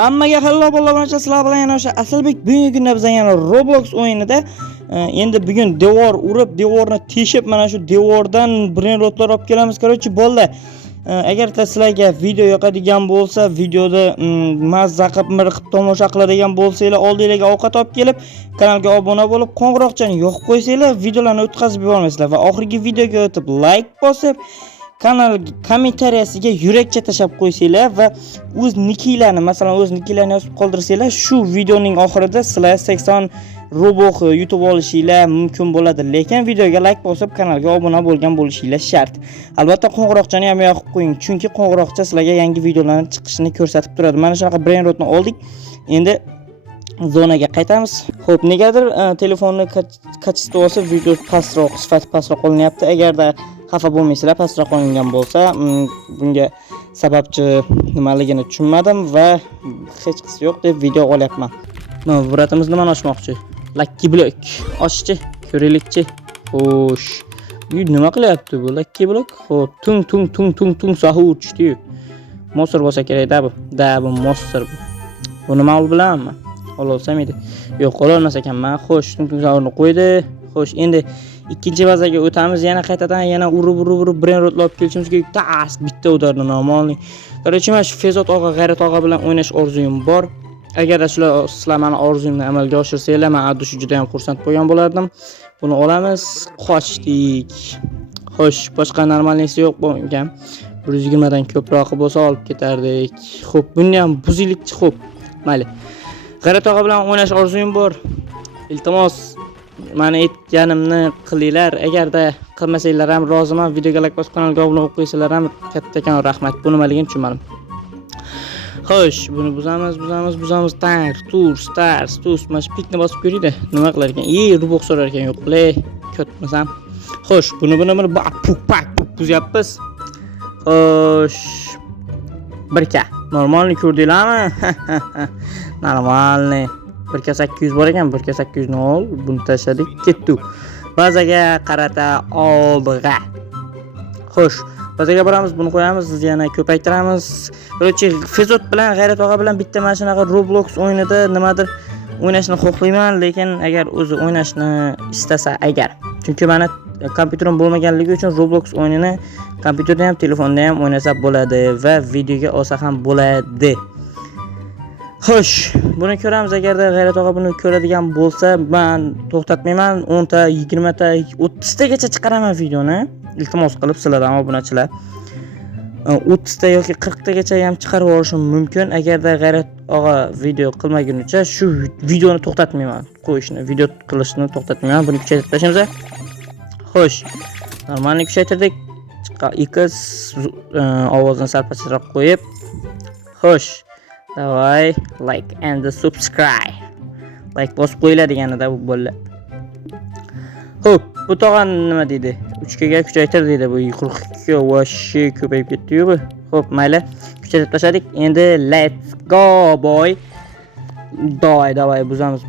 Hammaga hello bolalar, sizlar bilan yana o'sha Asalbek. Bugungi kunda biz yana Roblox o'yinida endi bugun devor urib, devorni teshib, mana shu devordan brenrotlar olib kelamiz. Короче, bolalar, agar sizlarga video yoqadigan bo'lsa, videoda mazza qilib, mirqib tomosha qiladigan bo'lsanglar, oldingizga ovqat olib kelib, kanalga obuna bo'lib, qo'ng'iroqchani yoqib qo'ysanglar, videolarni o'tkazib yubormaysizlar va oxirgi videoga o'tib like bosib, kanal kommentariyasiga yurakcha tashab qo'ysanglar va o'z nickinglarni, masalan, o'z nickinglarni yozib qoldirsanglar, shu videoning oxirida sizlar 80 Robux yutib olishinglar mumkin bo'ladi. Lekin videoga like bosib, kanalga obuna bo'lgan bo'lishinglar shart. Albatta, qo'ng'iroqchani ham yoqib qo'ying, chunki qo'ng'iroqcha sizlarga yangi videolarning chiqishini ko'rsatib turadi. Mana shunaqa brainrotni oldik. Endi zonaga qaytamiz. Xo'p, negadir telefonni kachestvasi video pastroq, sifati pastroq qolinyapti. Agarda xafa bo'lmaysizlar, pastroq qo'yilgan bo'lsa, bunga sababchi nimaligini tushunmadim va hech qisi yo'q deb video olyapman. Navbatimiz nimani ochmoqchi? Lucky Block. Ochchi, ko'raylikchi. Xo'sh. Bu nima qilyapti bu Lucky Block? Xo'p, tung sahur tushdi-yu. Monster bo'lsa kerak-da bu. Bu monster bu. Buni men bilamanmi? Ololsam edi. Yo'q, ololmas ekanman. Xo'sh, tung sahurni qo'ydi. Xo'sh, endi ikkinchi bazaga o'tamiz. Yana qaytadan yana urib brainrotlar olib kelishimiz kerak. Tas bitta udarni normalniy. Короче, men shu Fezot og'a, G'ayrat og'a bilan o'ynash orzuyim bor. Agar sizlar meni orzuyimni amalga oshirsanglar, men addushi juda ham xursand bo'lgan bo'lardim. Buni olamiz, qochdik. Xo'sh, boshqa normalnisi yo'q bo'lgan. 120 dan ko'proq bo'lsa olib ketardik. Xo'p, buni ham buzilikchi. Xo'p, mayli. G'ayrat og'a bilan o'ynash orzuyim bor. Iltimos, meni aytganimni qilinglar. Agarda qilmasanglar ham roziman. Videoga like bosib, kanalga obuna bo'lib qo'ysanglar ham kattakon rahmat. Bu nimaligini tushunmadim. Xo'sh, buni buzamiz. Tank, tur, stars, mana shu pikni bosib ko'ringda. Nima qilar ekan? Robux so'rar ekan, yo'q, ko'tmasam. Xo'sh, buni pak buzyapmiz. Xo'sh. 1k. Normalni ko'rdinglarmi? Normalni. 1k 800 bor ekan, 1k 800 ni ol. Buni tashladik, ketdi. Bazaga qarata oldiga. Xo'sh. Bazaga boramiz, buni qo'yamiz, yana ko'paytiramiz. Короче, Fezot bilan G'ayrat og'a bilan bitta mana shunaqa Roblox o'yinida nimadir o'ynashni xohlayman, lekin agar o'zi o'ynashni istasa agar. Chunki meni kompyuterim bo'lmaganligi uchun Roblox o'yinini kompyuterda ham, telefonda ham o'ynasa bo'ladi va videoga olsa ham bo'ladi. Xo'sh, buni ko'ramiz. Agarda G'ayrat og'a buni ko'radigan bo'lsa, men to'xtatmayman. 10 ta, 20 ta, 30 tagacha chiqaraman videoni. Iltimos qilib sizlardan obunachilar 30 ta yoki 40 tagacha ham chiqarib olishim mumkin. Agarda G'ayrat og'a video qilmagunicha shu videoni to'xtatmayman. Qo'yishni, video qilishni to'xtatmayman. Buni kuchaytirib tashlaymiz. Xo'sh, normalni kuchaytirdik. X ovozni sal pastroq qo'yib. Xo'sh, davay, like and subscribe. Like bosib qo'yinglar deganida bu bo'ldi. Xo'p, bu tog'an nima deydi? 3 ga kuchaytir deydi. Bu 42 voshi ko'payib ketdi-yu bu. Xo'p, mayli. Kuchaytirib tashladik. Endi let's go boy. Davay buzamiz.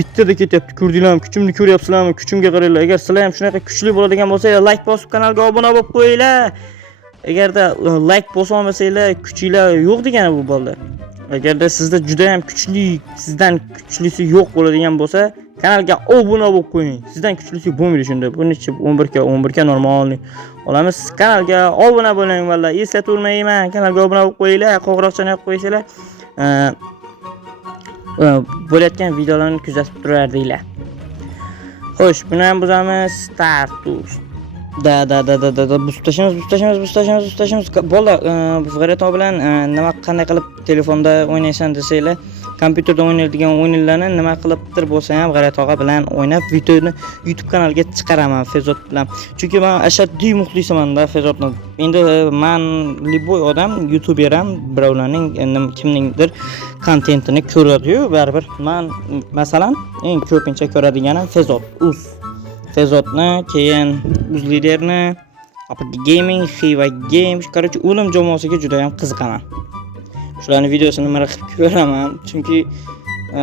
Bittada ketyapti. Ko'rdinglarmi? Kuchimni ko'ryapsizlarmi? Kuchimga qaranglar. Agar sizlar ham shunaqa kuchli bo'ladigan bo'lsanglar, like bosib, kanalga obuna bo'lib qo'yinglar. Agarda like bosa olmasanglar, kuchinglar yo'q degani bu bolalar. Agarda sizda juda ham kuchli, sizdan kuchlisi yo'q bo'ladigan bo'lsa, kanalga obuna bo'lib qo'ying. Sizdan kuchlisi bo'lmaydi shunda. Buni 11k normalniy olamiz. Kanalga obuna bo'ling vallahi. Eslatmayman. Kanalga obuna bo'lib qo'yinglar, qo'ng'iroqchani yoqib qo'ysanglar, bo'layotgan videolarni kuzatib turardinglar. Xo'sh, buni ham buzamiz. Status. Bustashimiz. Bola, G'ayrat og'a bilan qanday qilib telefonda o'ynaysan desanglar, kompyuterda o'ynaydigan o'yinlarni nima qilibdir bo'lsa ham G'ayrat og'a bilan o'ynab videoni YouTube kanaliga chiqaraman Fezot bilan. Chunki men ashaddiy muxlisaman-da Fezotni. Endi men liboy odam YouTuber ham birovlarning kimningdir kontentini ko'radi-yu, baribir. Men masalan eng ko'pincha ko'radiganim Fezot. Fezotni, keyin Uzliderni, Apple Gaming, Xiva Games, короче, o'lim jamoasiga juda ham qiziqaman. Shularning videosini qilib ko'raman, chunki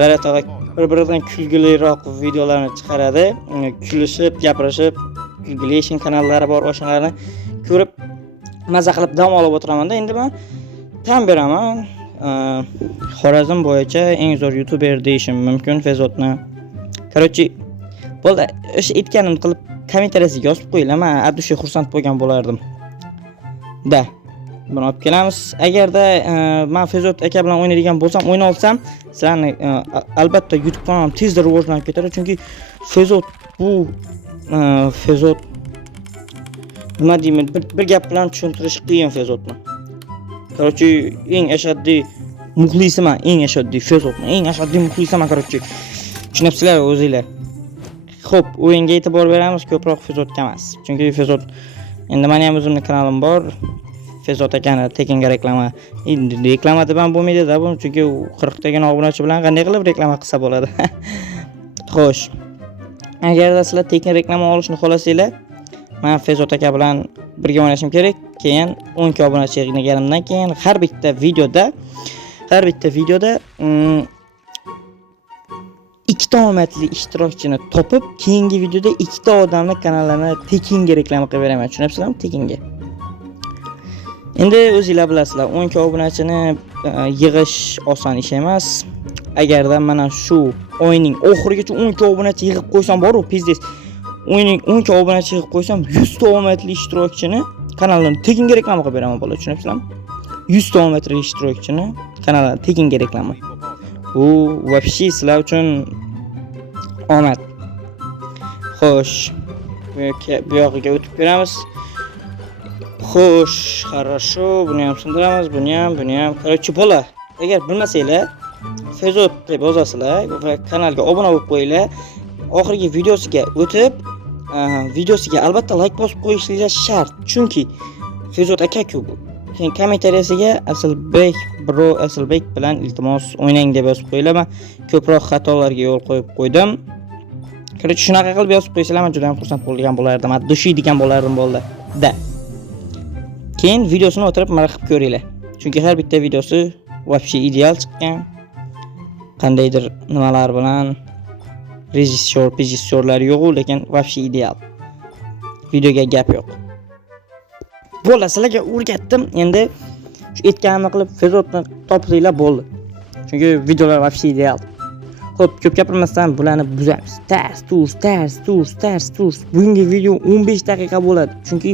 G'ayrat og'a bir-biridan kulgiliroq videolarni chiqaradi. Kulishib, gapirishib, kulgilation kanallari bor, o'shalarni ko'rib maza qilib dam olib o'tiraman-da. Endi men tan beraman. Xorazm bo'yicha eng zo'r youtuber deyishim mumkin Fezotni. Короче, bo'ldi. O'sha aytganimni qilib kommentariyasiga yozib qo'yinglar. Men adusha xursand bo'lgan bo'lardim. Da. Buni olib kelamiz. Agarda men Fezot aka bilan o'ynaydigan bo'lsam, o'yna olsam, sizlarni albatta YouTube kanalim tezda rivojlanib ketadi, chunki Fezot bu Fezot nima deyman, bir gap bilan tushuntirish qiyin Fezotni. Короче, eng ashaddiy muxlisiman, eng ashaddiy Fezotni, eng ashaddiy muxlisiman, короче. Tushunasizlar o'zingizlar. Xo'p, o'yinga e'tibor beramiz, ko'proq Fezotga emas. Chunki Fezot endi meni ham o'zimning kanalim bor. Fezot akani tekinga reklama. Endi reklama deb ham bo'lmaydi-da bu, chunki 40 tagina obunachi bilan qanday qilib reklama qilsa bo'ladi. Xo'sh. Agarda sizlar tekin reklama olishni xohlasanglar, men Fezot aka bilan birga o'ynashim kerak. Keyin 10 ta obunachi yig'ganimdan keyin har bitta videoda ikkita omadli ishtirokchini topib, keyingi videoda ikkita odamning kanallarini tekinga reklama qilib beraman. Tushunasizlarmi? Tekinga. Endi o'zingizlar bilasizlar, 10 ta obunachini yig'ish oson ish emas. Agarda mana shu o'yinning oxirigacha 10 ta obunachi yig'ib qo'ysam bor-ku, pizdes. O'yinning 10 ta obunachi yig'ib qo'ysam, 100 ta omadli ishtirokchini kanalini tekinga reklama qilib beraman, bola. Tushunasizlarmi? 100 ta omadli ishtirokchini kanalini tekinga reklama. Bu вообще sizlar uchun omad. Xo'sh, bu yoqiga o'tib ko'ramiz. Xo'sh, хорошо, buni ham sindiramiz, buni ham. Короче, bola, agar bilmasanglar, Fezot deb yozasizlar va kanalga obuna bo'lib qo'yinglar. Oxirgi videosiga o'tib, videosiga albatta like bosib qo'yishingiz shart. Chunki Fezot aka-ku bu. Keyin kommentariyasiga Asilbek bilan iltimos o'ynang deb yozib qo'yinglar. Men ko'proq xatolarga yo'l qo'yib qo'ydim. Короче, shunaqa qilib yozib qo'ysanglar, men juda ham xursand bo'lgan bo'lardim. Dushiydigan bo'lardim bo'ldi. Da. Keyin videosini o'tirib maraqib ko'ringlar. Chunki har bitta videosi вообще ideal chiqqan. Qandaydir nimalar bilan rejissyorlar yo'q, lekin вообще ideal. Videoga gap yo'q. Bo'ldi, sizlarga o'rgatdim. Endi shu aytganimni qilib Fezotni topsanglar bo'ldi. Chunki videolar вообще ideal. Xo'p, ko'p gapirmasdan bularni buzamiz. Tars. Bugungi video 15 daqiqa bo'ladi. Chunki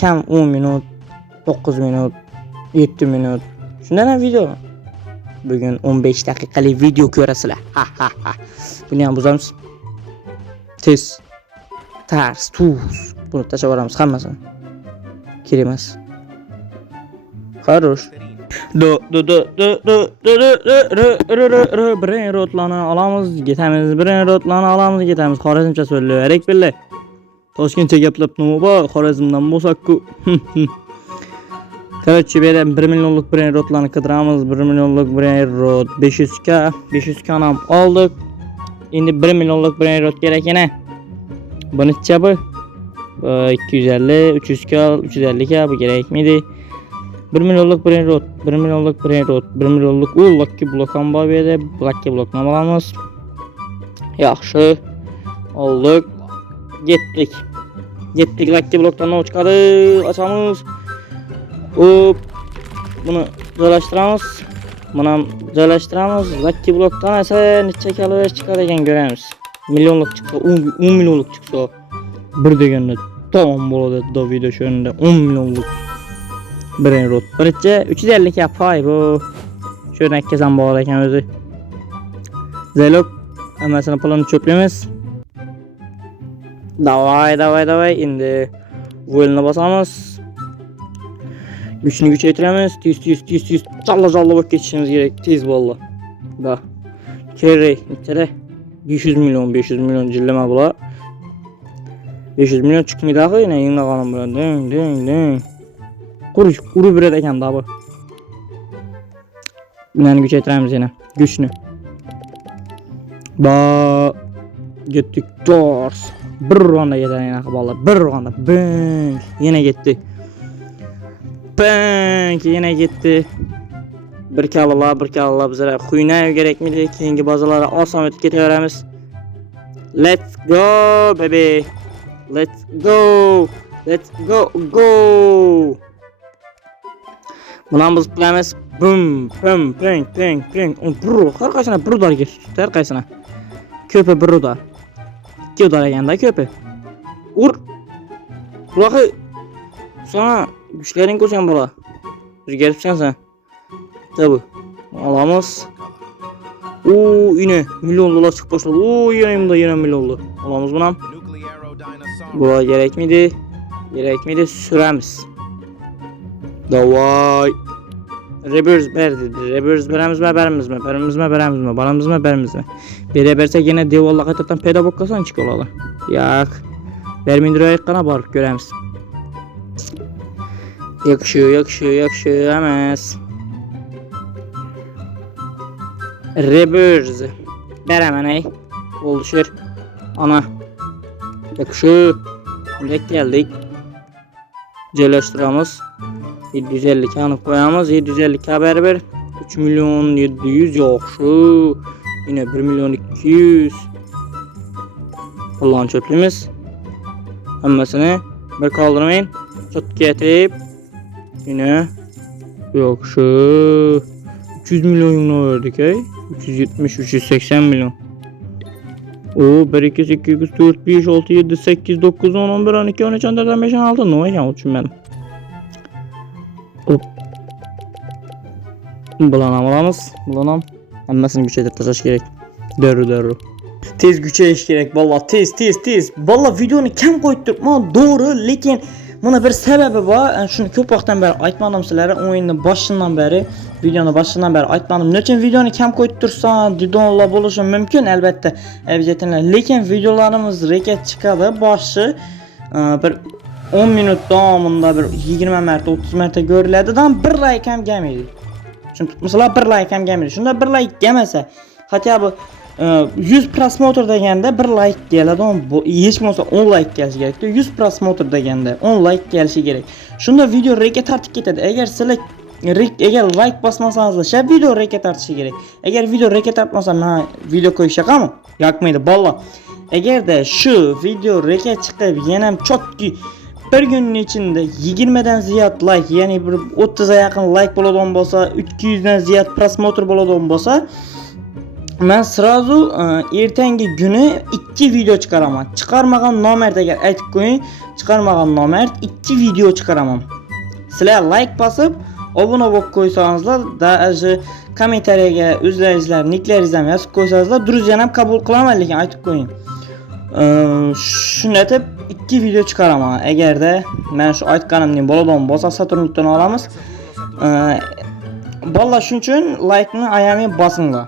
kam 10 minut, 9 minut, 7 minut. Shundan ham video. Bugun 15 daqiqalik video ko'rasizlar. Buni ham buzamiz. Tars. Buni tashlab yuboramiz hammasini. Kerak emas. Xo'sh. Birin rotlarni olamiz, ketamiz. Xorazmcha so'zlayveraylik billah. Toshkentcha gaplab nima bor? Xorazmdan bo'lsak-ku. Короче, bu yerda 1 millionlik birin rotlarni qidiramiz. 1 millionlik birin rot 500k ham oldik. Endi 1 millionlik birin rot kerak yana. Buni-chi bu? 250, 300k, 350k bu kerakmidi? 1 millionlik birin rot, 1 millionlik lucky blok ham bor bu yerda. Lucky blokni olamiz. Yaxshi. Oldik. Getdik. Lucky blokdan chiqadi. Ochamiz. Hop. Buni joylashtiramiz. Lucky blokdan esa necha kalosh chiqadi ekan ko'ramiz. Millionlik chiqsa, 10 millionlik chiqsa bir deganda tamom bo'ladi da video shunda 10 millionlik. Birin rot. Birinchi 350 ka pay bu. Shuni ikkazam bor ekan o'zi. Zelok hammasini pulini cho'playmiz. Davay. Endi volni bosamiz. Güchni kuchaytiramiz. Tez. Jalla bo'lib ketishimiz kerak. Tez bo'ldi. Da. Kerak. Necha? 500 million jillama bular. 500 million chiqmaydi-ku, yana yengilganim bilan. Ding. Urib beradi ekan da bu. Bunani kuchaytiramiz yana. Güchni. Getdik. Tors. Bir ronda yetadi yana bolalar. Bir ronda. Bang. Yana ketdi. Yana ketdi. Bir kalolar bizlar quynav kerakmidi? Keyingi bazalarga oson o'tib ketaveramiz. Let's go baby. Let's go. Bundan biz bilamiz. Bum, pum, ping, ping, ping. Bru, har qaysina bir udariga tutdi, har qaysina. Ko'pi bir udar. 2 udar eganda ko'pi. Ur. Buloqi. Sana güçlerin ko'rsan bola. O'zgaribsan sen. Tabi. Alamiz. Yine milyon dolar çıkıp başladı. Yanımda yine milyon dolar. Alamiz bunu. Bu gerek miydi? Gerek miydi? Süremiz. Davay. Reverse verdi. Reverse veremiz mi? Veremiz mi? Veremiz mi? Veremiz mi? Veremiz mi? Veremiz mi? Bire versek yine devolla qaytadan paydo bo'lib qolsa nechik bo'ladi? Yo'q. Vermindirayıq qana borib ko'ramiz. Yakışıyor emas. Reverse. Beraman ey. Oluşur. Ana. Yakışıyor. Buraya geldik. Joylashtiramiz. 750 anıp koyamiz. 750 haber ver. 3 milyon 700 yaxshi. Yine 1 milyon 200. Allah'ın çöplüğümüz. Hammasini bir kaldırmayın. Çot getirip yine yaxshi. 300 milyon verdik ey. 370 380 milyon. 1 2 8 4 5 6 7 8 9 10 11 12 13 14 15 16 ne ekan tushunmadim. Hop. Bularni olamiz. Bularni hammasini kuchaytirib tashlash kerak. Darrov. Tez kuchayish kerak vallahi tez. Vallahi videoni kam qo'yib turibman, to'g'ri, lekin buna bir sababi bor. Shuni ko'p vaqtdan beri aytmadim sizlarga, o'yinni boshidan beri, videoni boshidan beri aytmadim. Nechun videoni kam qo'yib tursan, didonlar bo'lishi mumkin albatta, обязательно. Lekin videolarimiz reket chiqadi, boshi bir 10 minut davomida bir 20 marta, 30 marta ko'riladidan bir like ham kelmaydi. Chunki masalan bir like ham kelmaydi. Shunda bir like kelmasa, хотя бы 100 prosmotr deganda 1 like keladi, hech bo'lmasa 10 like kelishi kerak. 100 prosmotr deganda 10 like kelishi kerak. Shunda video reka tartib ketadi. Agar sizlar like bosmasangiz, shu video reka tartishi kerak. Agar video reka tartmasa, men video qo'yish yoqami? Yoqmaydi balla. Agarda shu video reka chiqib, yana ham chotki bir kunning ichida 20 dan ziyod like, ya'ni bir 30 ga yaqin like bo'ladigan bo'lsa, 200 dan ziyod prosmotr bo'ladigan bo'lsa, men sразу ertangi kuni 2 video chiqaraman. Chiqarmagan nomert agar aytib qo'ying, chiqarmagan nomert 2 video chiqaraman. Sizlar like bosib, obuna bo'lib qo'ysangizlar, даже kommentariyaga o'zlaringizlar niklaringizni ham yozib qo'ysangizlar, druzyani ham qabul qilaman, lekin aytib qo'ying. Shuni aytib 2 video chiqaraman. Agarda men shu aytganimning bo'ladigan bo'lsa, Saturnitdan olamiz. Balla shuning uchun like ni ayamay bosinglar.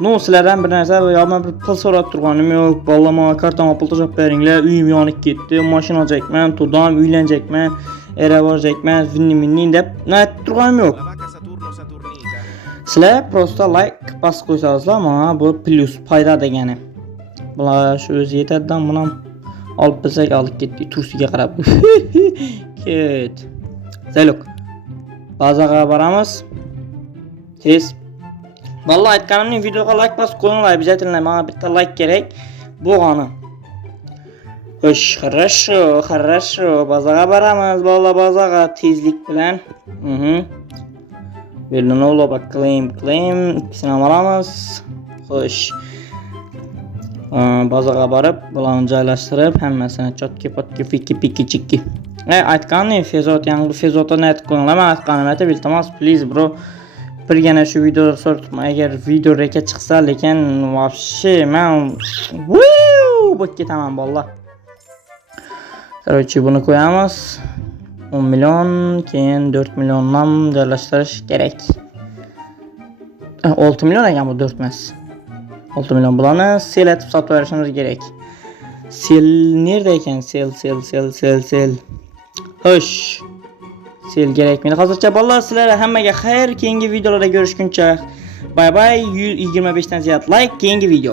No sizlardan bir narsa men bir pul so'rab turganim yo'q. Balla menga kartonga pul tashab beringlar, uyim yonib ketdi, mashina olacakman, tudam uylanacakman, era boracakman, vinni deb aytib turganim yo'q. Sizlar prosta like bosib qo'ysangizlar, menga bu plus foyda degani. Bular shu o'zi yetadidan buni olib bilsak olib ketdik tursiga qarab. Ket. Zelok. Bazaga boramiz. Tez. Vallahi aytganimning videoga like bosib qo'yinglar, обязательно menga bitta like kerak. Bo'lgani. Xo'sh, хорошо. Bazaga boramiz, vallahi bazaga tezlik bilan. Belini olib claim ikisini olamiz. Xo'sh. Bazaga borib, bularni joylashtirib, hammasini chotki piki chikki. Aytganim Fezot yangi Fezotni aytib qo'yinglar. Men aytganim aytib, iltimos, please bro. Birgina shu videoni so'rayman. Agar video reka chiqsa, lekin вообще men bo'lib ketaman bolalar. Короче, buni qo'yamiz. 10 million, keyin 4 milliondan joylashtirish kerak. 6 million ekan bu 4 emas. 6 million bularni sel etib sotib berishimiz kerak. Sel nerede ekan? Sel. Xo'sh. Sel kerakmi? Hozircha bolalar, sizlarga hammaga xayr. Keyingi videolarda ko'rishguncha bye bye. 125 dan ziyod like, keyingi video.